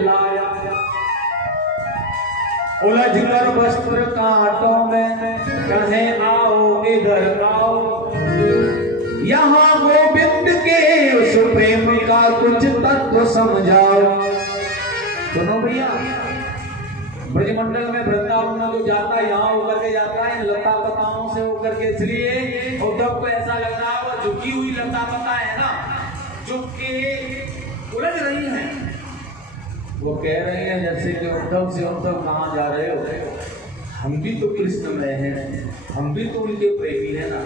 लाया, उलझ कर वस्त्र कांटों में कहे आओ इधर आओ, यहाँ गोविंद के उस प्रेम का कुछ तत्व समझाओ। सुनो भैया, ब्रजमंडल में वृंदावन में जो जाता है यहाँ होकर के जाता है लता पताओं से होकर के, इसलिए उद्धव को ऐसा लग रहा है वो झुकी हुई लता पता है ना, झुक के उलझ रही है। वो कह रहे हैं जैसे कि उद्धव से उद्धव कहाँ जा रहे हो, हम भी तो कृष्ण में हैं, हम भी तो उनके प्रेमी है ना,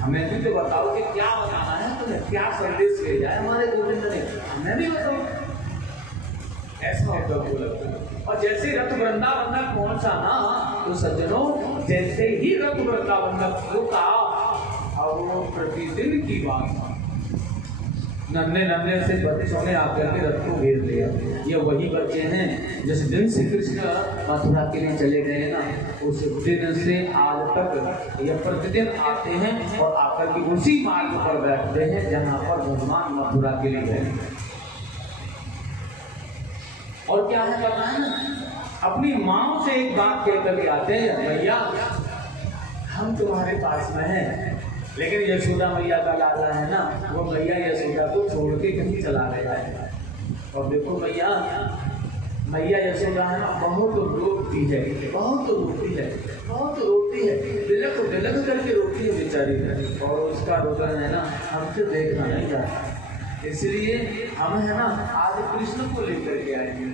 हमें भी तो बताओ कि क्या बताना है तुम्हें, क्या संदेश भेजा है हमारे गोविंद ने, हमें भी बताओ। ऐसा उद्धव को लगता है। और जैसे रथ वृंदावन तक पहुंचा ना तो सज्जनों, जैसे ही रथ वृंदावन तक रुका और वो प्रतिदिन की बात, नन्हे नन्हे से बच्चों ने आकर के रथ को घेर लिया। ये वही बच्चे हैं जिस दिन से कृष्ण मथुरा के लिए चले गए ना, उस दिन से आज तक ये प्रतिदिन आते हैं और आकर के उसी मार्ग पर बैठते हैं जहाँ पर भगवान मथुरा के लिए गए। और क्या है करना है ना, अपनी माँ से एक बात कह करके आते हैं, भैया हम तुम्हारे पास में हैं, लेकिन यशोदा मैया का लाला है ना, वो मैया यशोदा को छोड़ के कहीं चला गया है। और देखो मैया यशोदा है ना, बहुत रोती है, बहुत रोती है, बहुत रोती है, दिलक दिलक करके रोती है बेचारी, और उसका रोदन है ना हमसे देखना नहीं जाता। इसलिए हम है ना आज कृष्ण को लेकर के आएंगे,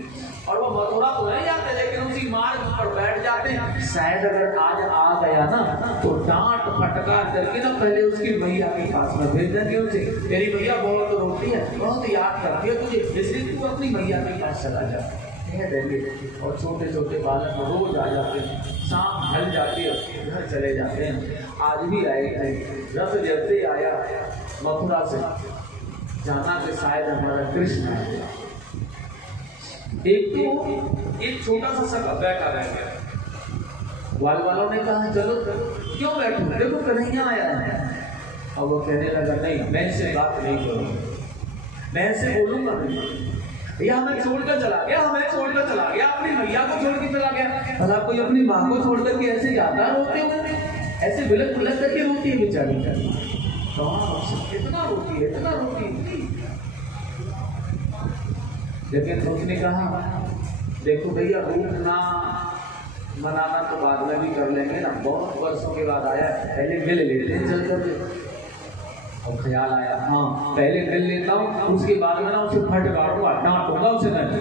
और वो मथुरा तो नहीं जाते लेकिन उसी मार्ग पर बैठ जाते हैं। शायद अगर आज आ गया ना तो डांट फटकार करके ना पहले उसकी मैया के पास में भेज देंगे उसे, तेरी मैया बहुत रोती है, बहुत याद करती है तुझे, इसलिए तू अपनी मैया के पास चला जा, कह देंगे। और छोटे छोटे बालक रोज आ जाते हैं, शाम ढल जाती है घर चले जाते हैं। आज भी आए थे, रथ जैसे आया मथुरा से, जाना कि शायद हमारा कृष्ण है। एक तो एक छोटा सा सका बैठा रह गया, वालों ने कहा चलो क्यों बैठो, देखो कन्हैया आया है। और वो कहने लगा नहीं, मैं इससे बात नहीं करूंगा, मैं इससे बोलूंगा नहीं, भैया हमें छोड़कर चला गया, हमें छोड़कर चला गया, अपनी मैया को छोड़ के चला गया। भला कोई अपनी माँ को छोड़ करके ऐसे जाता रोते हो, ऐसे बिलक बिलक करके रोती है बेचारी, इतना रोती है, इतना रोती है। लेकिन उसने कहा देखो भैया रूठना मनाना तो बाद में भी कर लेंगे ना, बहुत वर्षों के बाद आया, पहले मिल लेते हैं चल कर। और ख्याल आया हाँ पहले मिल लेता हूँ, उसके बाद में ना उसे फटकारूंगा, डांटूंगा उसे, नहीं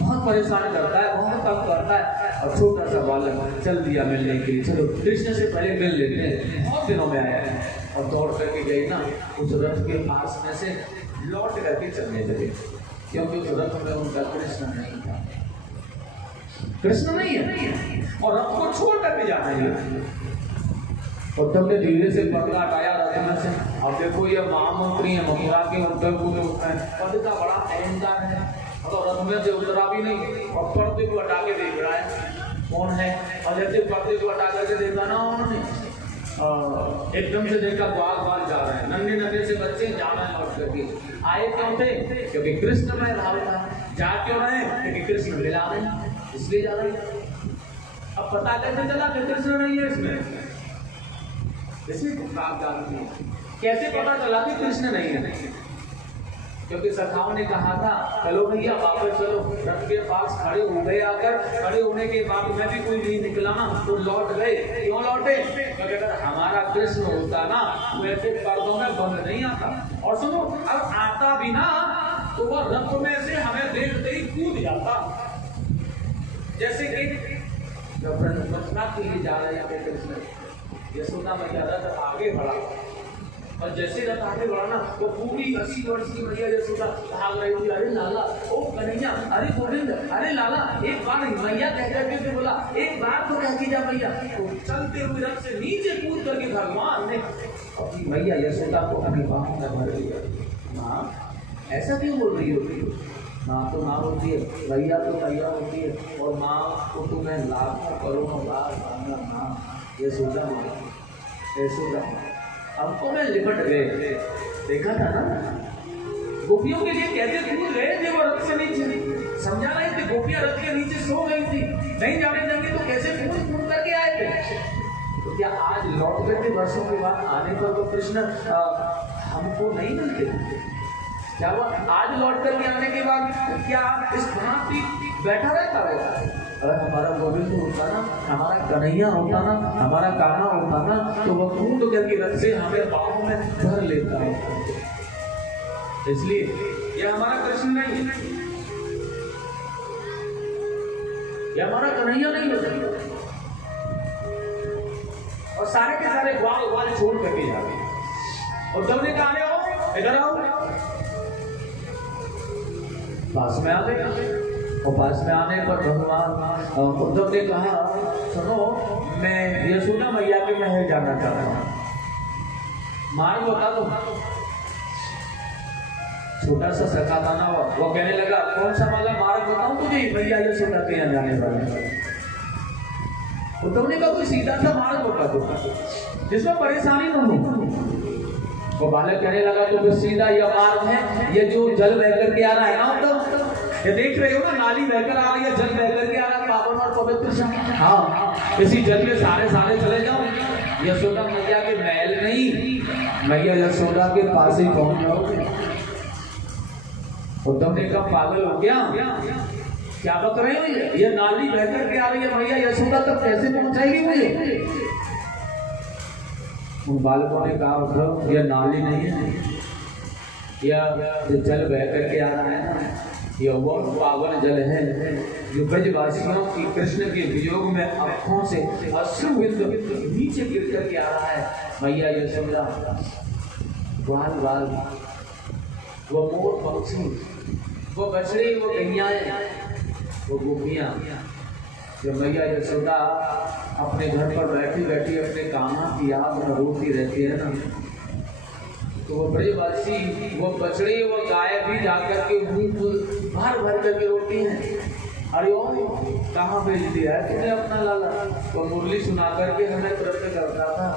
बहुत परेशान करता है, बहुत तंग करता है। और छोटा सा बालक चल दिया मिलने के लिए, चलो कृष्ण से पहले मिल लेते हैं, बहुत दिनों में आया है। और दौड़ करके गई ना उस रथ के पास में से लौट करके चलने लगे, क्योंकि उस रथ में उनका कृष्ण नहीं था, कृष्ण नहीं है, और रथ को छोड़ करके जाना है। उद्धव ने धीरे से पगला हटाया रथ में से। अब देखो ये महामंत्री है मथुरा के, उद्धव को पद का बड़ा अहंकार है, तो रथ में से उतरा भी नहीं और पर्दे को हटा के देख रहा है कौन है। और जैसे पर्दे को हटा करके देखा ना उन्होंने, एकदम से देखा ग्वाल ग्वाल जा रहे हैं, नन्हे नन्हे से बच्चे जा रहे हैं। लौट करके आए क्यों थे, क्योंकि कृष्ण में भाव था। जा क्यों रहे, क्योंकि कृष्ण मिला नहीं, इसलिए जा रहे हैं। अब पता कैसे चला कि कृष्ण नहीं है इसमें, इसी बात जानती है, कैसे पता चला कि कृष्ण नहीं है, क्योंकि सखाओं ने कहा था चलो भैया वापस चलो, रथ के पास खड़े हो गए। आकर खड़े होने के बाद में भी कोई नहीं निकला ना तो लौट गए। क्यों लौटे, क्योंकि अगर हमारा कृष्ण होता ना वैसे पर्दों में बंद नहीं आता। और सुनो अब आता भी ना तो वह रथ में से हमें देखते ही कूद जाता, जैसे कि जब रथना के लिए जा रहे थे कृष्ण, यशोदा मैया रथ आगे बढ़ा, और जैसे रथ आगे बढ़ा ना तो पूरी 80 वर्ष की मैया यशोदा भाग रही थी, अरे लाला, ओ कन्हैया, अरे गोविंद, अरे लाला, एक बार मैया कह करके बोला, एक बार तो कह के जा मैया। तो चलते हुए रथ से नीचे कूद करके भगवान ने अपनी मैया यशोदा को अपनी बाहों में भर लिया। माँ ऐसा क्यों बोल रही हो, माँ तो माँ होती है, मैया तो मैया होती है, और माँ को तुम्हें लाखों करोड़ों बार मांगा माँ यशोदा, यशोदा हमको में लिपट गए। देखा था ना गोपियों के लिए कैसे कूद गए थे वो रथ से नीचे, समझा नहीं गोपियां रथ के नीचे सो गई थी, नहीं जाने देंगे तो कैसे कूद करके आए थे। तो क्या आज लौट करके वर्षों के बाद आने पर तो कृष्ण हमको नहीं मिलते? क्या हुआ आज लौट करके आने के बाद क्या इस भांति बैठा रहता है? अगर हमारा गोविंद होता ना, हमारा कन्हैया होता ना, हमारा कान्हा होता ना, तो वह कूद करके रथ से हमें बाहों में भर लेता है। इसलिए यह हमारा कृष्ण नहीं है, यह हमारा कन्हैया नहीं हो सकता। और सारे के सारे ग्वाल ग्वाल छोड़ करके जाते और जब ने कहा आओ इधर आओ, पास में आ गए। और पास में आने पर भगवान उद्धव ने कहा सुनो, मैं यशोदा मैया के महल जाना चाहता हूँ, मार्ग बता दो। छोटा सा सखा था ना, वो कहने लगा कौन सा वाला मार्ग बताऊं तुझे? मैया यशोदा के यहाँ जाने वाले। उद्धव ने कहा कोई सीधा सा मार्ग बता दो जिसमें परेशानी न हो। वो बालक कहने लगा तो फिर सीधा यह मार्ग है, ये जो जल बह करके आ रहा है ना, उद्धव ये देख रहे हो ना, नाली बहकर आ रही है, जल बह करके आ रहा है, पावन और पवित्र। हाँ, इसी जल में सारे चले जाओ, यशोदा मैया के महल नहीं, मैया यशोदा के पास ही पहुंच जाओगे। उद्धव ने कहा पागल हो गया, क्या बक रहे हो? ये नाली बह करके आ रही है, मैया यशोदा तक कैसे पहुंचाएगी मुझे? उन बालकों ने कहा उद्धव यह नाली नहीं है, यह जल बह करके आ रहा है ना, यह बहुत पावन जल है जो ब्रजवासियों की कृष्ण के वियोग में आंखों से अश्रु नीचे गिर करके आ रहा है। मैया यशोदा ग्वाल ग्वाल, वो मोर पक्षी, वो बछड़ी, वो गैयाएं, वो गोपियां, जब मैया यशोदा अपने घर पर बैठी बैठी अपने कान्हा की याद में रोती रहती है ना, तो वो ब्रजवासी, वो बछड़ी, वो गाय भी जाकर के भर भर करके रोती हैं। अरे ओ कहाँ भेज दिया है तुमने अपना लाला? वो मुरली सुना करके हमें प्रश्न करता था,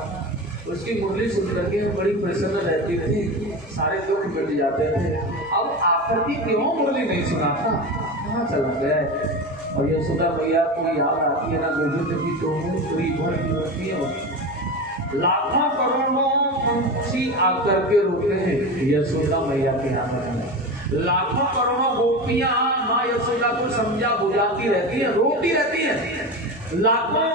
उसकी मुरली सुन करके हम बड़ी प्रसन्न रहती थी, सारे दुख मिट जाते थे। अब आकर की क्यों मुरली नहीं सुनाता? कहाँ चला गया? और यशोदा मैया को याद आती है ना गोविंद की, तो भर की रोती है, लाखों करोड़ों पंछी आकर के रोते हैं यशोदा मैया के यहाँ पर। लाखों करोड़ों गोपियां माँ यशोदा को समझा बुझाती रहती है, रोती रहती है। लाखों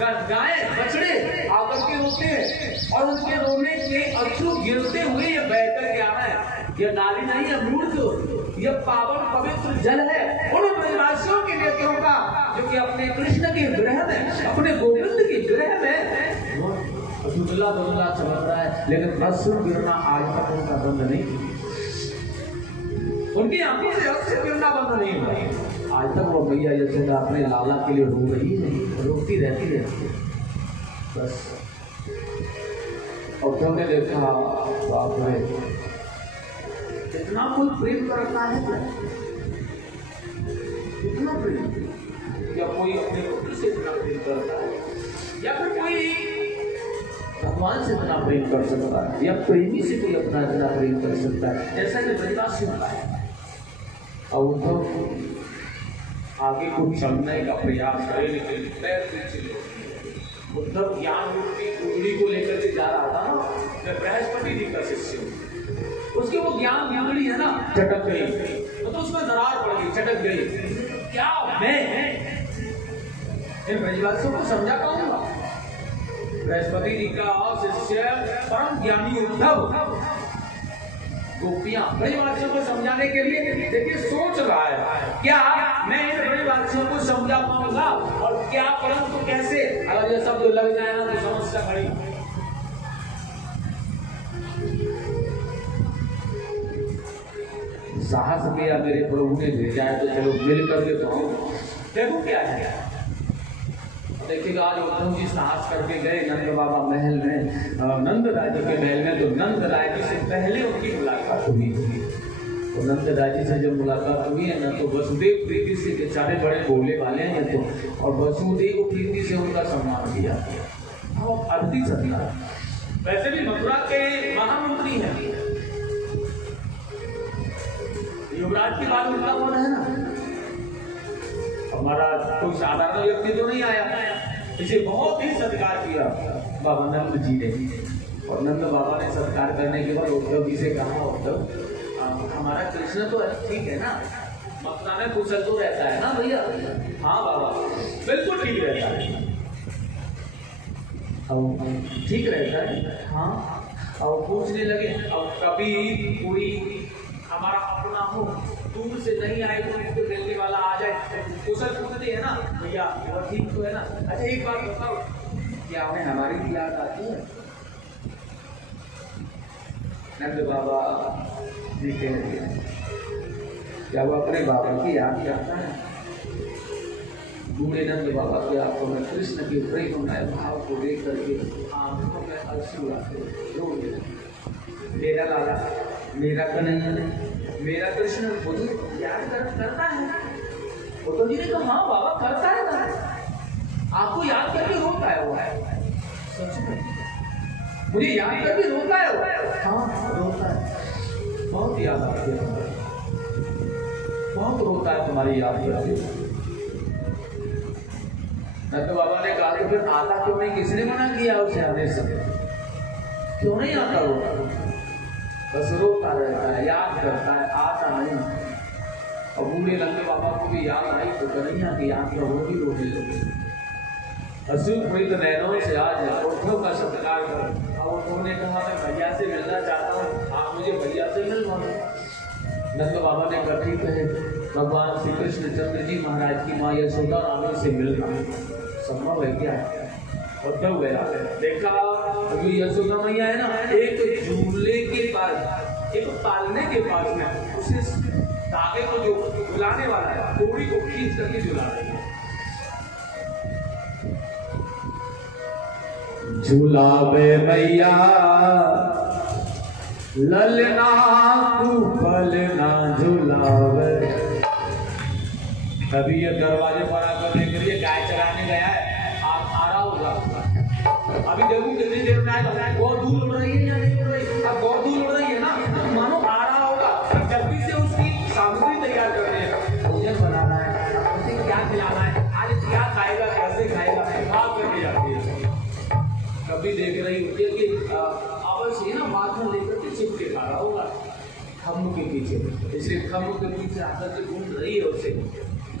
गाय बछड़े आकर के रोते हैं और उनके रोने के अश्रु गिरते हुए ये बहकर के आना है। ये नाली नहीं है मूर्ख, ये पावन पवित्र जल है उन ब्रजवासियों के नेत्रों का, जो कि अपने कृष्ण के विरह में, अपने गोविंद के विरह में धुंधला धुंधला चमक रहा है, लेकिन अश्रु गिरना आज तक उनका बंद नहीं, उनकी आंखों से अश्रु गिरना बंद नहीं हुआ। आज तक वो मैया यशोदा अपने लाला के लिए रो रही है, रोती रहती है बस। और तुमने देखा बाप रे, इतना कोई प्रेम करता है क्या? इतना प्रेम, या कोई अपने पुत्र से इतना प्रेम करता है, या फिर कोई भगवान से इतना प्रेम कर सकता है, या प्रेमी से कोई अपना इतना प्रेम कर सकता है जैसा कि ब्रजवासी होता है। और तो आगे कुछ चलने का प्रयास करे, लेकिन पैर पीछे उद्धव ज्ञान मूर्ति उंगली को लेकर के जा रहा था ना, मैं बृहस्पति जी का शिष्य हूँ, उसकी वो ज्ञान उंगली है ना चटक गई, तो उसमें दरार पड़ गई, चटक गई। क्या मैं इन ब्रजवासियों को समझा पाऊंगा? बृहस्पति जी का शिष्य परम ज्ञानी उद्धव गोपियां ब्रजवासियों को समझाने के लिए देखिए सोच रहा है, क्या मैं इन ब्रजवासियों को समझा पाऊंगा और क्या, परंतु कैसे? अगर ये शब्द लग जाए ना तो समस्या खड़ी। साहस किया मेरे प्रभु ने भेजा है, तो चलो मिल करके तो देखो क्या है। देखिएगा आज उद्धव जी साहस करके गए नंद बाबा महल में, नंद राज के महल में, तो नंद राय जी से पहले उनकी मुलाकात हुई। तो नंद राय जी से जब मुलाकात हुई है ना, तो वसुदेव प्रीति से, बेचारे बड़े बोले वाले हैं तो, और वसुदेव प्रीति से उनका सम्मान किया, और अति सत्कार। वैसे भी मथुरा के महामंत्री हैं, युवराज के बाद उनका कौन है ना, हमारा कोई साधारण व्यक्ति तो नहीं आया, इसे बहुत ही सत्कार किया बाबा नंद जी ने। और नंद बाबा ने सत्कार करने के बाद उद्धव जी से कहा, उद्धव हमारा कृष्ण तो ठीक है ना, मथुरा में कुशल तो रहता है ना भैया? हाँ बाबा बिल्कुल ठीक रहता है। ठीक रहता है हाँ। और पूछने लगे, अब कभी कोई हमारा अपना हो, दूर से नहीं आए तो उसको मिलने वाला आ जाए, कुशल पूछते है ना भैया वो ठीक तो है ना? अच्छा एक बात बताओ, क्या हमें हमारी याद आती है? नंद बाबा जी कहते हैं, क्या वो अपने बाबा की याद करता है? बूढ़े नंद बाबा की आंखों में कृष्ण के प्रेममय भाव को देख करके आंखों में आंसू आते रो देते। मेरा लाला, मेरा कन्हैया, मेरा कृष्ण मुझे याद करता है। उद्धव जी ने कहा हाँ बाबा करता है ना, आपको याद करके रोता है वो है, सच में मुझे याद करके रोता है वो। हाँ रोता है, बहुत याद आती है, बहुत रोता है तुम्हारी याद करके। नंद बाबा ने कहा कि फिर आता क्यों नहीं? किसने मना किया उसे आने से? क्यों नहीं आता वो? बस रोता रहता है, याद करता है, आता नहीं। और बूढ़े नंद बाबा को भी याद आई तो कन्हैया की याद में वो भी रोने लगे। अश्रुपूरित नैनों से आज उद्धव का सत्कार कर। और उन्होंने कहा मैं भैया से मिलना चाहता हूँ, आप मुझे भैया से मिलवा दो। नंद बाबा ने कहा ठीक है, भगवान श्री कृष्ण चंद्र जी महाराज की माँ यशोदा रानी से मिलना संभव है क्या? उद्धव गया, देखा अभी यशोदा मैया है ना, एक झूले के पास, एक पालने के पास में उसे धागे को जो झुलाने वाला है, थोड़ी को खींच करके झुला रही है। झुलावे मैया ललना तू पलना झुलावे। तभी ये दरवाजे पर आकर देख रही है, गाय चराने गया है, आप आ रहा होगा। अभी देखो कितनी देर में आएगा, गौ दूध उड़ रही है या नहीं उड़ रही? अब गौ दूध उड़ रही है ना, तो मानो आ रहा होगा। जल्दी से उसकी सामग्री तैयार करनी है, भोजन बनाना है, उसे क्या खिलाना है, आज क्या खाएगा, कैसे खाएगा, आप करके जाती है। कभी देख रही होती है कि अवश्य ना बात में लेकर के चिपके खा रहा होगा खम्भ के पीछे, इसलिए खम्भ के पीछे आकर के घूम रही है, उसे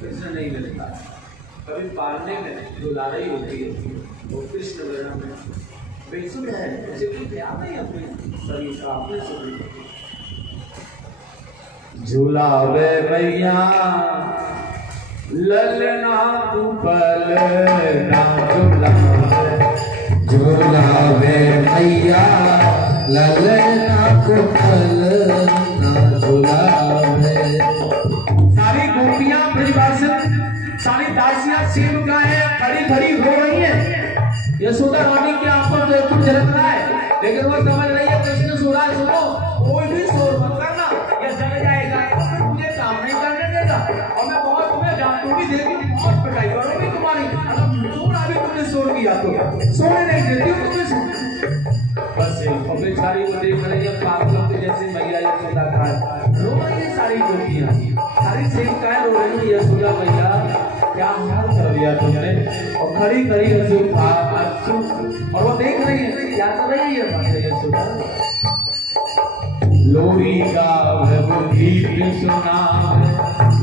कृष्ण नहीं मिलता। कभी पालने में दुला रही होती है, वो कृष्ण वर्ण में बेसुध है, उसे कोई प्यार नहीं अपने शरीर का, अपने शरीर। झुलावे मैया ललना तू पलना झुलावे। झुलावे मैया ललना तू पलना झुलावे। सारी गोपियां ब्रजवासिन, सारी दासियां सेवकाएं खड़ी खड़ी हो रही हैं। यशोदा रानी के आप पर जो कुछ झलक रहा है, लेकिन वो समझ रही है कृष्ण सुना सुनो, कोई भी शोर मत करना, ये जल जाएगा, फिर मुझे काम नहीं करने देगा और मैं बहुत तुम्हें डांटूंगी, देखी बहुत पिटाई करूंगी तुम्हारी। अगर थोड़ा भी तुमने शोर किया तो सोने नहीं देती हूँ तुम्हें। बस बेचारी को देख रही है पागलों के जैसे मैया यशोदा खाए रो रही है। सारी गोपियां, सारी सेवकाएं रो रही है, यशोदा मैया क्या हाल कर दिया तुमने। और खड़ी खड़ी और वो देख रही है, क्या कर रही है यशोदा? लोरी गावे वो गीत सुनावे,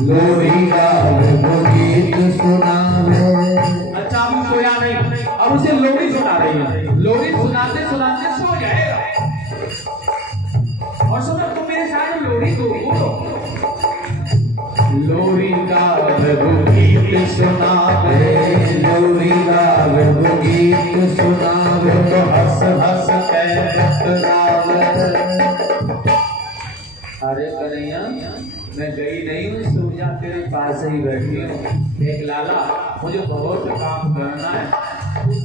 लोरी गावे वो गीत सुनावे। अच्छा अभी सोया नहीं और उसे लोरी सुना रही है, लोरी सुनाते सुनाते सो जाएगा। और सुनो तुम मेरे साथ लोरी दो, बोलो लोरी गावे वो गीत सुनावे, लोरी गावे वो गीत सुनावे। तो हंस हंस के मुस्कुरावे। अरे कन्हैया मैं गई नहीं हूँ, सूर्या तेरे पास ही बैठी हूँ। एक लाला मुझे बहुत काम करना है,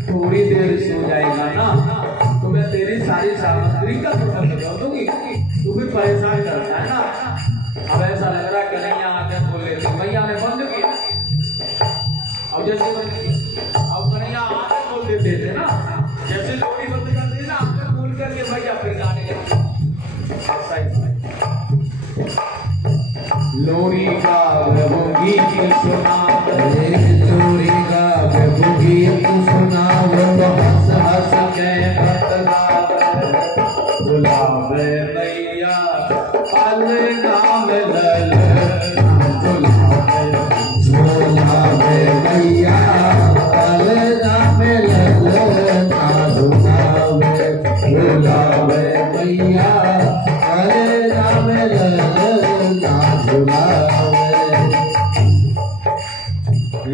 थोड़ी देर सो जाएगा ना तो मैं तेरी सारी सामग्री का खत्म कर दूंगी। तू भी परेशान करता है ना। अब ऐसा लग रहा कन्हैया आके बोल लेते, भैया ने बंद किया और जैसे अब कन्हैया आके बोल देते थे ना, जैसे लोरी बंद कर दी ना, आपने बोल करके भैया फिर गाने लगे। लोरी गावे वो गीत सुनावे, लोरी गावे वो गीत सुनावे तो हंस हंस के बतलावे बुलावे मैया पल नाम ललना बुलावे मैया पल नाम ललना बुलावे बुलावे मैया पल नाम ललना बुलावे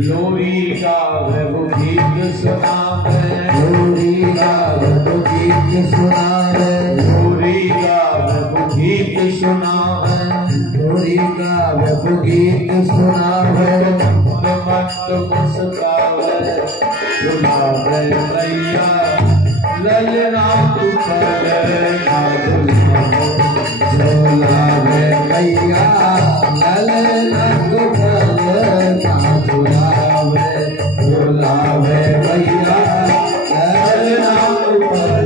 लोरी गावे वो गीत सुनावे लोरी गावे वो गीत सुनावे लोरी गावे वो गीत सुनावे लोरी गावे वो गीत सुनावे मत मुस्कावे बुलावे मैया ललना तू पलना बुलावे मैया ललना तू पलना बुलावे बुलावे मैया ललना तू पलना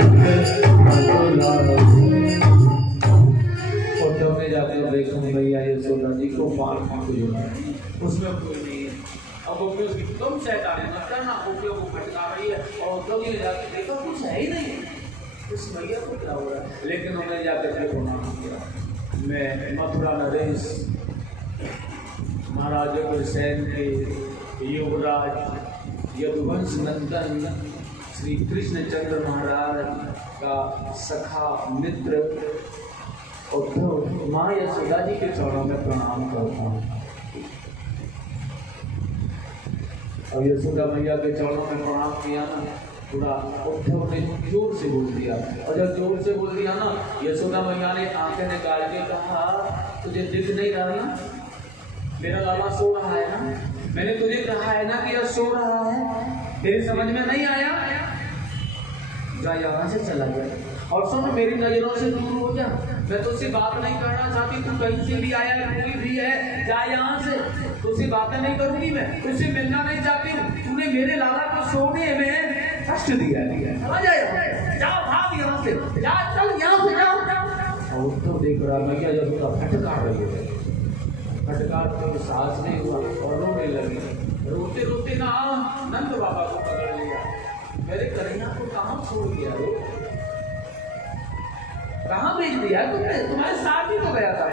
फोटो में जाके देखो मैया यशोदा जी को पाल उसमें कोई नहीं है। अब गोपियों की तुम शैतानी मत करना, गोपियों को भटका रही है और उद्धव जी ने जाके देखा कुछ है ही नहीं, इस मैया को क्या हो रहा है। लेकिन उन्होंने जाकर के होना किया। मैं मथुरा नरेश महाराज अग्रसेन के युवराज यदुवंश नंदन श्री कृष्णचंद्र महाराज का सखा मित्र उद्धव माँ यशोदा जी के चरणों में प्रणाम करता हूँ। और यशोदा मैया के चरणों में प्रणाम किया ना, पूरा उद्धव ने जोर से बोल दिया। और जब जोर से बोल दिया ना, यशोदा मैया ने आंखें निकाल के कहा तुझे दिख नहीं रहा ना, मेरा लाला सो रहा है ना, मैंने तुझे कहा है ना कि यह सो रहा है, तेरी समझ में नहीं आया, जा यहाँ से चला गया। और सुन मेरी नजरों से दूर हो जा, मैं तुझसे बात नहीं करना चाहती, तू कहीं से भी आया है कोई भी है, जा यहाँ से, तुझसे बातें नहीं करूंगी, मैं तुझसे मिलना नहीं चाहती हूँ, तूने मेरे लाला को सोने में कष्ट दिया चला जाए, जाओ भाग यहाँ से, जा चल यहाँ से जाओ। और तो देख रहा मैं क्या जब उसका फटकार रही है, फटकार तो सांस नहीं हुआ और रोने लगी। रोते रोते ना नंद बाबा को पकड़ लिया, मेरे कन्हैया को कहाँ छोड़ दिया रे, कहाँ भेज दिया तुमने, तुम्हारे साथ ही तो गया था,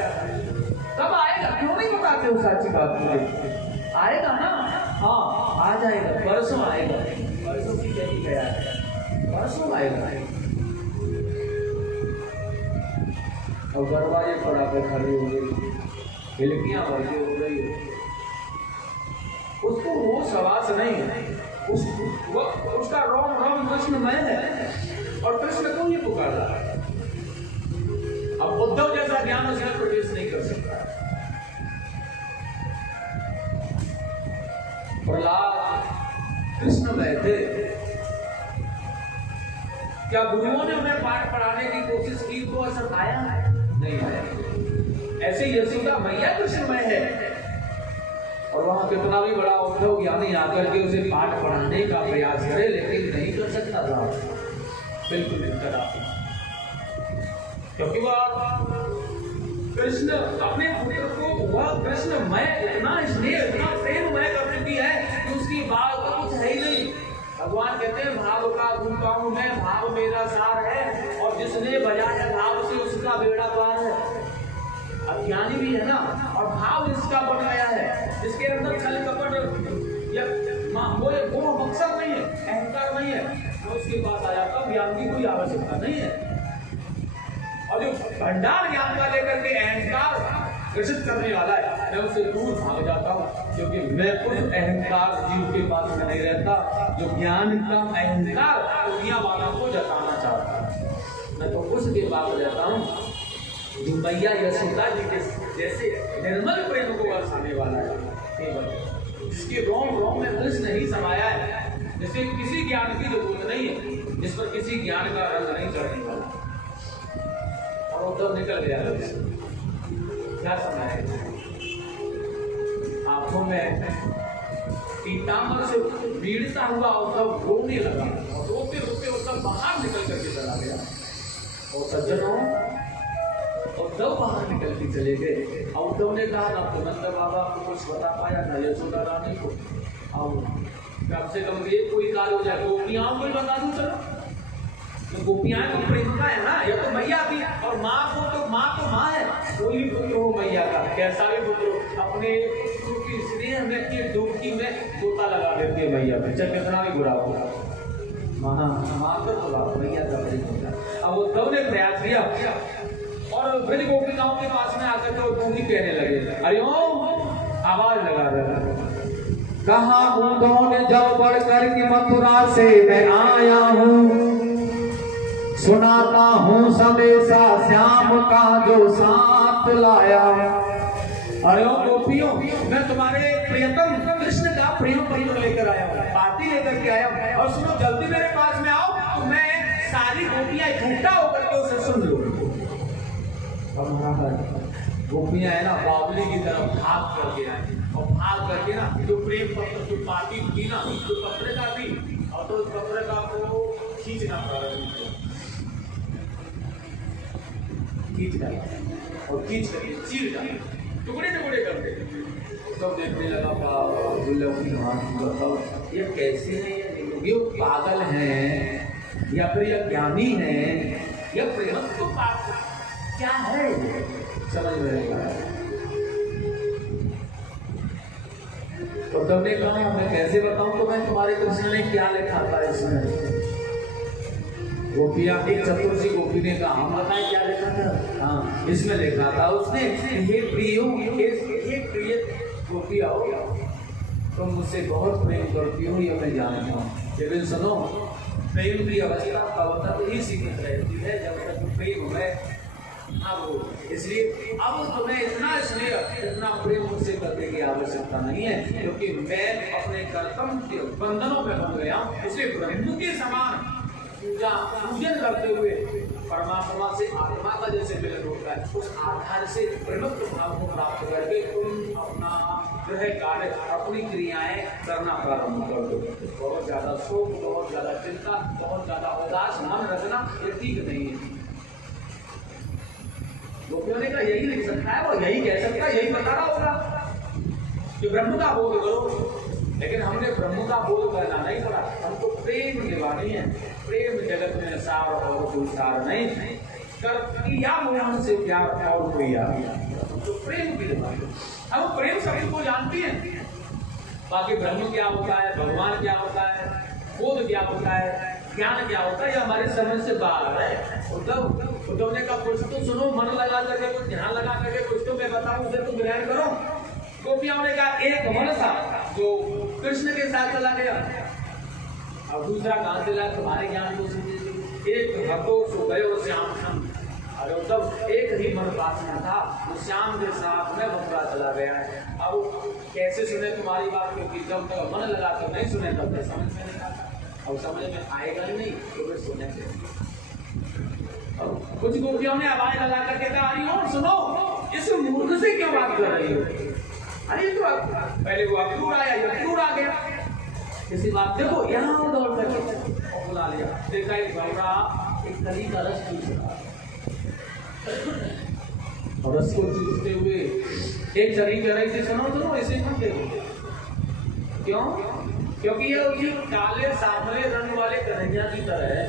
कब आएगा, क्यों नहीं बताते हो सच्ची बात मुझे, आएगा ना, हाँ आ जाएगा, परसों आएगा, परसों की कहीं गया है, परसों आएगा। और दरवाजे पर आकर खड़ी हो गई, हिलकियां भरती हो गई, उसको वो सवास नहीं है, उसका रोम रोम कृष्णमय है और कृष्ण को ही पुकार रहा है। अब उद्धव जैसा ज्ञान उसमें प्रवेश नहीं कर सकता। प्रहलाद कृष्णमय थे, क्या गुरुओं ने उन्हें पाठ पढ़ाने की कोशिश की तो असर आया? नहीं आया। ऐसे यशोदा मैया कृष्णमय है और वहां कितना भी बड़ा उद्धव ज्ञानी आकर के उसे पाठ पढ़ाने का प्रयास करे लेकिन नहीं कर सकता था, बिल्कुल नहीं करा, क्योंकि वह कृष्ण अपने पुत्र को वह कृष्णमय इतना स्नेह इतना प्रेममय कर देती है कि उसकी बात तो कुछ है ही नहीं। भगवान कहते हैं भाव का भूखा हूं मैं, भाव मेरा सार है और जिसने बजाया भाव से उसका बेड़ा पार है। अज्ञानी भी है ना और भाव इसका बन गया है, जिसके अंदर छल कपट या वो मकसद नहीं है, अहंकार नहीं है, वो उसके पास आ जाता, ज्ञान की कोई आवश्यकता नहीं है। और जो भंडार ज्ञान का लेकर के अहंकार ग्रसित करने वाला है, मैं उससे दूर भाग जाता हूँ, क्योंकि मैं उस अहंकार जीव के पास में नहीं रहता जो ज्ञान का अहंकार दुनिया वालों को जताना चाहता है। मैं तो उसके पास रहता हूँ जो मैया यशोदा जी के जैसे निर्मल प्रेम को बरसाने वाला है, जिसके रोम रोम में कृष्ण नहीं समाया है, जिसे किसी ज्ञान की जरूरत नहीं है, जिस पर किसी ज्ञान का रंग नहीं चढ़ने वाला। और उद्धव निकल गया, क्या समय है, आंखों में पीतांबर से पीड़िता हुआ उद्धव रोने लगा और रोते रोते उद्धव बाहर निकल करके चला गया। और सज्जनों उद्धव बाहर निकल के चले गए। उद्धव ने कहा ना तो नंद बाबा को कुछ बता पाया ना यशोदा रानी को, और कम से कम एक कोई काल हो जाए, गोपियां को बता दूं चलो। तो गोपियां तो प्रेमिका है ना, ये तो मैया थी, और माँ तो माँ है, कोई भी पुत्र हो मैया का, कैसा भी पुत्र हो, अपने पुत्र की स्नेह में की डुबकी में गोता लगा देती है मैया पे, चाहे कितना भी बुरा हो। माँ तो मैया का प्रेम होता है। अब उद्धव ने प्रयास किया और ब्रज गोपिकाओं के पास में आकर के वो ही कहने लगे, अरे आवाज लगा रहा कहा उद्धव ने जब बढ़कर की मथुरा से मैं आया हूँ, सुनाता हूँ संदेशा श्याम का जो साथ लाया। अरे गोपियों, मैं तुम्हारे प्रियतम कृष्ण का प्रेम पत्र लेकर आया हूँ, पाती लेकर के आया हूँ, और सुनो जल्दी मेरे पास में आओ, तो मैं सारी गोपियां इकट्ठा होकर के उसे सुन लूं। गोपियां है ना बावली की तरफ भाग करके आई, और भाग करके ना जो प्रेम पत्र जो पाती थी ना, जो पत्रिका थी, और तो उस पत्रिका को खींचना प्रारंभ किया, खींच डाला और खींच करके चीर डाला, टुकड़े टुकड़े करते। तब देखने लगा ये कैसे है, ये पागल हैं या फिर ये ज्ञानी हैं या प्रेम तो क्या है, समझ में नहीं आया। तो तब ने कहा मैं कैसे बताऊं तो मैं तुम्हारे कृष्ण ने क्या लिखा था इसमें। गोपियां एक चतुर्थी गोपी ने कहा हम बताएं क्या लिखा था। हाँ, इसमें लिखा था उसने, हे प्रियो, हे प्रिय गोपी आओ, तुम मुझसे बहुत प्रेम करती हो ये मैं जानता हूँ, लेकिन सुनो प्रेम की अवस्था तब तक ही सीमित रहती है जब तक प्रेम है। अब इसलिए अब तुम्हें इतना स्नेह इतना प्रेम मुझसे करने की आवश्यकता नहीं है, क्योंकि मैं अपने कर्तव्य के बंधनों में बन गया हूँ। इसलिए ब्रह्म के समान पूजन करते हुए परमात्मा से आत्मा का जैसे मिलन होता है, उस आधार से प्रमुख भाव को प्राप्त करके तुम अपना गृह कार्य अपनी क्रियाएं करना प्रारंभ कर दो। बहुत ज्यादा शोक, बहुत ज्यादा चिंता, बहुत ज्यादा उदास मन रखना ये ठीक नहीं है। गोपियों ने कहा यही लिख सकता है, वो यही कह सकता है, यही बता रहा होगा कि ब्रह्म का बोध करो, लेकिन हमने ब्रह्म का बोध करना नहीं पड़ा, हमको प्रेम निभानी है। प्रेम जगत में सार और कोई सार नहीं, करती या मोहन से प्यार और कोई यार, तो प्रेम की निभानी। हम प्रेम सभी को जानती है, बाकी ब्रह्म क्या होता है, भगवान क्या होता है, बोध क्या होता है, ज्ञान क्या होता है, ये हमारे समझ से बाहर है। उद्धव ने कहा कुछ तो सुनो, मन लगा करके कुछ ध्यान लगा करके कुछ तो मैं बताऊं उसे तुम ग्रहण करो। गोपियों ने कहा एक मन था जो कृष्ण के साथ चला गया, और दूसरा कहां से लाया तुम्हारे ज्ञान को समझे, एक भक्तो सो गए और श्याम संग। अरे उद्धव एक ही मन वासना था, वो श्याम के साथ में मथुरा चला गया है। अब कैसे सुने तुम्हारी बात, क्योंकि जब तक मन लगा कर नहीं सुने तब तक समझ में नहीं आता, और समझ में आएगा ही नहीं तो फिर सुने से। कुछ गोपियों ने आवाज लगा करके कहा अरे सुनो, इस मूर्ख से क्यों बात कर रही हो, अरे तो पहले वो अक्रूर आया, ये अक्रूर आ गया, किसी बात देखो यहाँ दौड़ करके और बुला लिया, देखा एक बौरा एक कली का रस चूस रहा, और रस को चूसते हुए एक चरी कह रही थी सुनो इसे मत देखो। क्यों? क्योंकि ये काले सांवले रंग वाले कन्हैया की तरह है,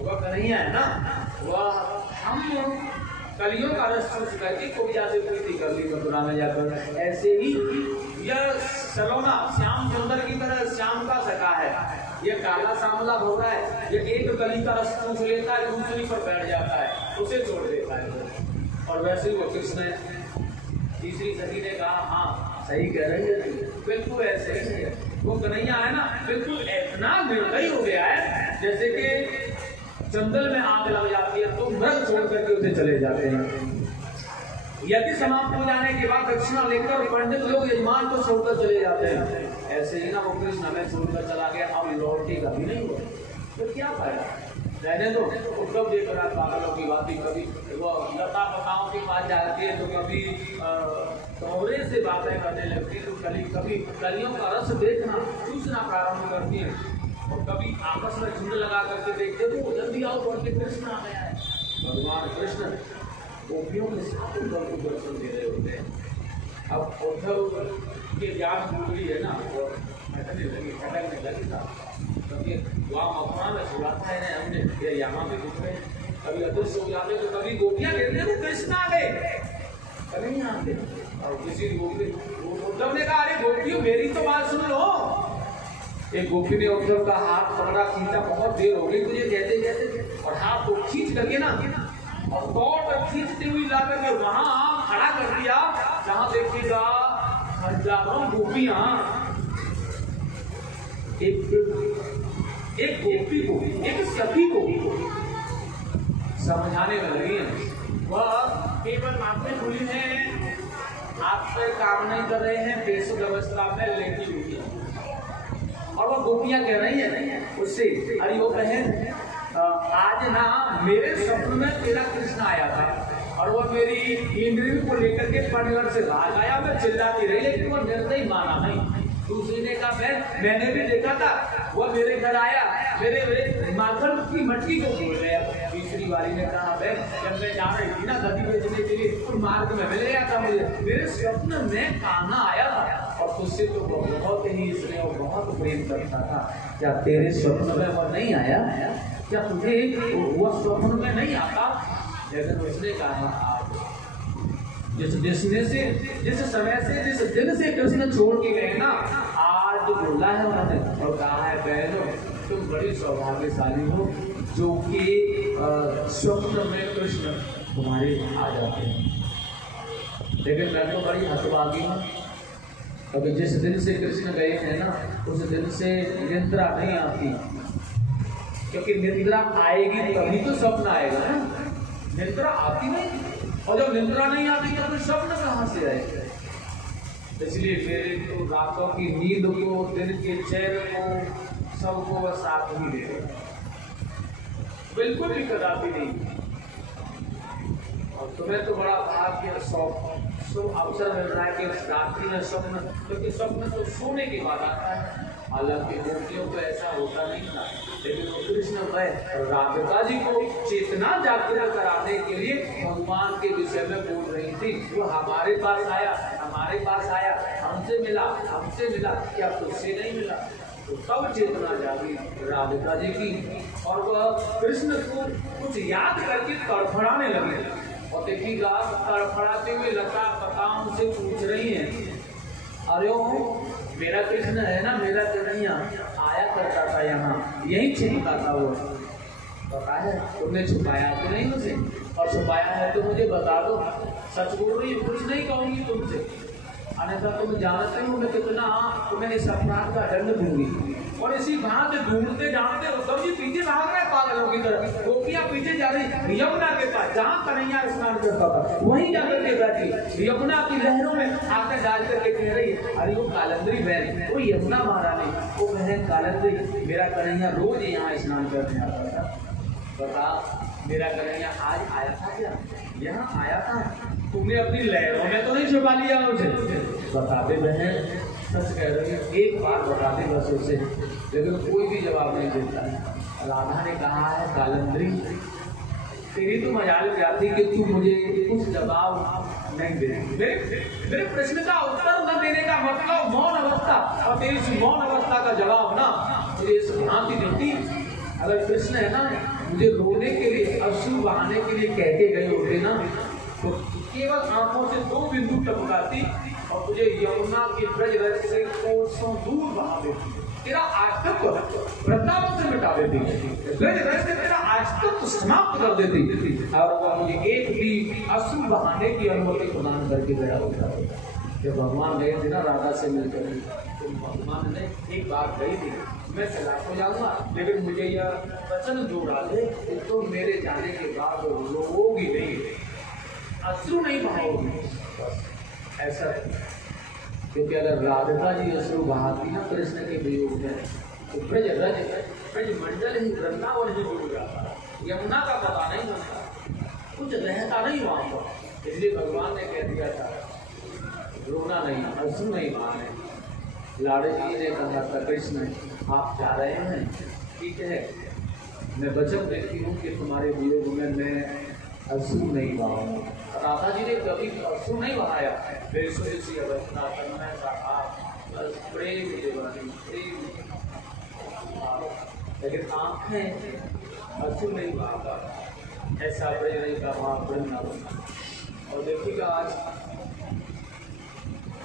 वह कन्हैया है ना, वह हम कलियों का रस चूस करके कोबिया से प्रीति कर ली मथुरा में जाकर। ऐसे ही यह सलोना श्याम सुंदर की तरह श्याम का सखा है, ये काला सांवला भौरा है, ये एक कली का रस चूस लेता है, दूसरी पर बैठ जाता है, उसे छोड़ देता है। और वैसे ही वो कृष्ण है। तीसरी सखी ने कहा हाँ सही कह रही है, बिल्कुल ऐसे ही है, वो कन्हैया है ना बिल्कुल इतना निर्दयी हो गया है जैसे कि जंगल में आग लग जाती है तो मृग छोड़ करके उसे चले जाते हैं। यदि समाप्त हो जाने के बाद दक्षिणा लेकर पंडित लोग यजमान को छोड़कर चले जाते हैं। ऐसे ही ना वो कृष्ण हमें छोड़कर चला गया, अब लौटने का भी नहीं हुआ, तो क्या फायदा रहने दो। उद्धव जी करा पागलों की बातें, कभी वो लता पताओं के पास जाती है तो कभी तोहरे से बातें करने लगती है, तो कभी कलियों का रस देखना चूसना प्रारंभ करती है, और कभी आपस में झुंड लगा करके देखते तो जल्दी आओ बढ़ के कृष्ण आ गया है, भगवान कृष्ण गोपियों के साथ उद्धव को दर्शन दे रहे होते हैं। अब उद्धव के ज्ञान पूरी है ना, वो खटकने लगी था, क्योंकि वहाँ मथुरा में सुलाता है ना, हमने यहाँ पे दिख रहे हैं, कभी अदृश्य हो जाते तो कभी गोपियाँ कहते हैं वो कृष्ण आ गए, कभी नहीं आते। और किसी गोपी उद्धव ने कहा अरे गोपियों मेरी तो बात सुन लो। एक गोपी ने उद्धव का हाथ पकड़ा, खींचा, बहुत देर हो गई तुझे कहते कहते, और हाथ को खींच करके ना और दौड़ कर खींचती हुई ला करके वहां खड़ा कर दिया जहां देखिएगा हजारों गोपियां एक गोपी को, एक सखी को समझाने में लगी है। वह केवल आंखें खुली हैं, आप पे काम नहीं कर रहे हैं, बेसिक व्यवस्था में लेटी हुई है, और वह गोपियां कह रही है उससे अरे वो बहन आज ना मेरे स्वप्न में तेरा कृष्ण आया था और वह मेरी इंद्रियों को लेकर के पटघर से भाग आया, मैं चिल्लाती रही लेकिन वह निर्दयी माना नहीं। दूसरी ने कहा बहन मैंने भी देखा था, वह मेरे घर आया, मेरे माखन की मटकी को खोल गया। तीसरी वाली ने कहा बहन जब मैं जा रही थी ना दही बेचने के लिए तो मार्ग में मिल गया था, मुझे मेरे स्वप्न में कान्हा आया था और तुझसे तो बहुत ही स्नेह और बहुत प्रेम करता था, क्या तेरे स्वप्न में वह नहीं आया, क्या तुझे वह स्वप्न में नहीं आता? लेकिन उसने कहा जिस समय से जिस दिन से कृष्ण छोड़ के गए ना, आज बोला है उन्होंने और कहा है बहनों तुम बड़ी सौभाग्यशाली हो जो कि स्वप्न में कृष्ण तुम्हारे आ जाते हैं। लेकिन मैं तो बड़ी हतभागी हूँ, अभी जिस दिन से कृष्ण गए हैं ना उस दिन से निद्रा नहीं आती, क्योंकि निद्रा आएगी तभी तो स्वप्न आएगा ना, निद्रा आती नहीं, और जब निद्रा नहीं आती तो फिर स्वप्न कहाँ से आएगा? इसलिए मेरे तो रातों की नींद को, दिन के चैन को, सबको वह साथ ही दे, बिल्कुल भी कदापि नहीं। और तुम्हें तो बड़ा भाग्य अवसर मिल रहा है कि रात्रि में स्वप्न, क्योंकि स्वप्न तो सोने के बाद आता है, हालांकि गोपियों को ऐसा होता नहीं था, लेकिन वो कृष्ण वह राधिका जी को चेतना जागृत कराने के लिए भगवान के विषय में बोल रही थी। वो हमारे पास आया, हमसे मिला, क्या तुझसे नहीं मिला? तो तब चेतना जागी राधिका जी की, और वह कृष्ण को कुछ याद करके तड़फड़ाने लगी। और देखिएगा तड़फड़ाते हुए लता पताओं से पूछ रही है अरे मेरा कृष्ण है ना, मेरा कन्हैया आया करता था यहाँ, यही छिपा था वो, पता है तुमने छुपाया तो नहीं मुझे, और छुपाया है तो मुझे बता दो, सच बोल रही कुछ नहीं कहूंगी तुमसे, अन्यथा तुम जानते हो मैं कितना तुम्हें इस अपराध का दंड दूंगी। और इसी भांति ढूंढते ढांढते उद्धव जी पीछे भाग रहे पागलों की तरह, गोपियां पीछे जा रही यमुना के पास जहाँ कन्हैया स्नान करता था, वहीं जाकर के बैठी यमुना की लहरों में आकर डाल करके कह रही अरे वो कालंदरी बहन, वो यमुना महारानी, वो बहन कालंदरी, मेरा कन्हैया रोज यहाँ स्नान करने आता था, बता मेरा कन्हैया आज आया था क्या, यहाँ आया था, तुमने अपनी लहरों में तो नहीं छुपा लिया मुझे? बता दे बहन, सच कह रही है, एक बार बता दे बस उसे। लेकिन कोई भी जवाब नहीं देता है। राधा ने कहा है कालंदरी तेरी तो मजाल जाती कि तू मुझे कुछ जवाब नहीं दे, मेरे प्रश्न का उत्तर न देने का मतलब मौन अवस्था, और तेरी इस मौन अवस्था का जवाब ना मुझे इस भांति देती। अगर कृष्ण है ना मुझे रोने के लिए, अश्रु बहाने के लिए कह के गए होते ना, तो केवल आंखों से 2 बिंदु टपकाती और तुझे यमुना की ब्रज रज से कोसों दूर बहा देती, तेरा आस्तित्व वृंदावन से मिटा देती, ब्रज रज से तेरा आस्तित्व समाप्त कर देती, और वह मुझे एक भी अश्रु बहाने की अनुमति प्रदान करके गया होता। जब भगवान गए थे ना राधा से मिलकर, तो भगवान ने एक बात कही थी, मैं चला तो जाऊंगा लेकिन मुझे यह वचन जोड़ा दे कि तो मेरे जाने के बाद रोओगी नहीं, अश्रु नहीं बहाओगी, ऐसा। क्योंकि अगर राधिका जी अश्रु बहाती ना कृष्ण के वियोग में, तो ब्रज मंडल ही वृंदावन ही डूब जाता, यमुना का पता नहीं बनता, कुछ रहता नहीं वहां पर। इसलिए भगवान ने कह दिया था रोना नहीं, अश्रु नहीं बहाने। लाड़े जी ने कहा था कृष्ण आप जा रहे हैं, ठीक है, मैं वचन देती हूँ कि तुम्हारे वियोग में मैं अश्रु नहीं बहाऊंगा। राधा जी ने कभी अश्रु नहीं बहाया। प्रेम लेकिन आंखें अश्रु नहीं बहाता, ऐसा प्रेम का महाप्रेम। और देखिएगा आज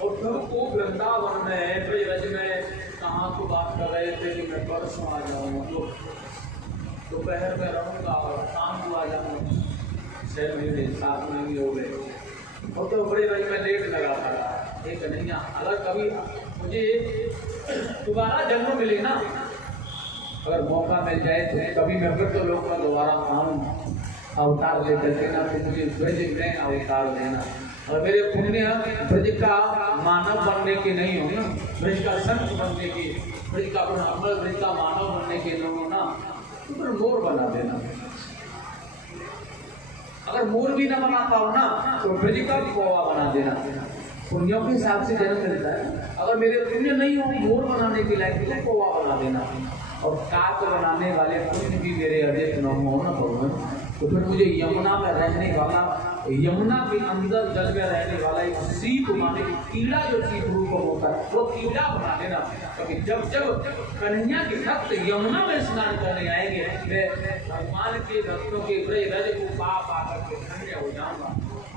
उद्धव को वृंदावन में ब्रज में कहाँ को बात कर रहे थे कि मैं परसों आ जाऊँगा, दोपहर में रहूँगा और शाम को आ जाऊँगा। 6 महीने 7 महीने हो गए और तो बड़े ब्रज में लेट लगा था। एक नहीं, अगर कभी मुझे दोबारा जन्म मिले ना, अगर मौका मिल जाए तो कभी मैं फिर तो लोग का दोबारा आऊँ अवतार लेकर देना, तो मुझे ब्रज में अवतार देना। और मेरे पुण्य ब्रज का मानव बनने के नहीं हो ना, ब्रज का संत बनने के, ब्रज का ब्राह्मण, ब्रज का मानव बनने के नहीं हो ना, तो फिर मोर बना देना। अगर मोर भी ना बना पाओ ना तो ब्रज का कौवा बना देना। पुण्यों के हिसाब से जन्म मिलता है। अगर मेरे पुण्य नहीं हो मोर बनाने के लायक तो कौवा बना देना। और काक बनाने वाले पुण्य भी मेरे अधिक न हो ना भगवान, तो फिर मुझे यमुना में रहने वाला, यमुना के अंदर जल में रहने वाला एक सीप माने कीड़ा जो सीप रूप होता है वो कीड़ा बना देना। क्योंकि जब जब कन्हैया के भक्त यमुना में स्नान करने आएंगे मैं भगवान के भक्तों के रज को पाप आकर के धन्य हो जाऊंगा,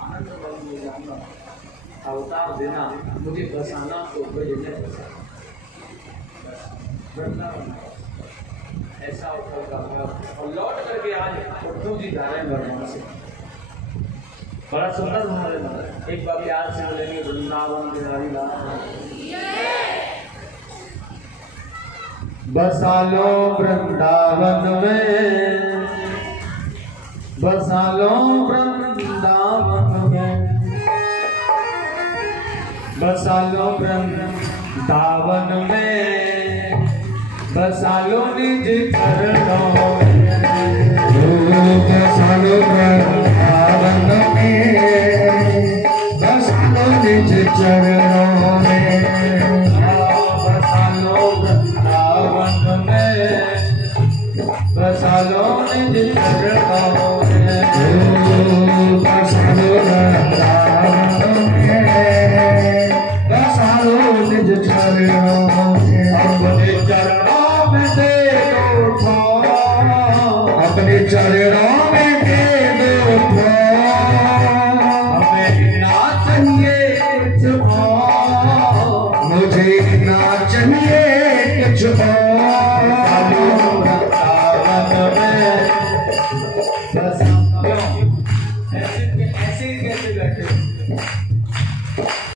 आनंद हो जाऊंगा। अवतार देना मुझे बसाना तो ब्रज में वृंदावन ऐसा उद्धव का भाव। और लौट करके आज उद्धव जी जा रहे हैं वर्मा से, बड़ा सुंदर हमारे मन। एक बार प्यार से बोलेंगे वृंदावन बिहारी लाल। बसा लो वृंदावन में, बसा लो वृंदावन में, बसा लो वृंदावन में, बसा लो निज चरणों में, बसा लो वृंदावन में, बसा लो निज चरणों में, बसा लो वृंदावन में, बसा लो निज चरणों में, बसा लो वृंदावन में, बसा लो निज चरणों में। अपने चरणों में दे दो ठाव, अपने चरणों में दे दो ठाव, हमें ना चाहिए कुछ और, मुझे ना चाहिए कुछ और। वृंदावन में बसा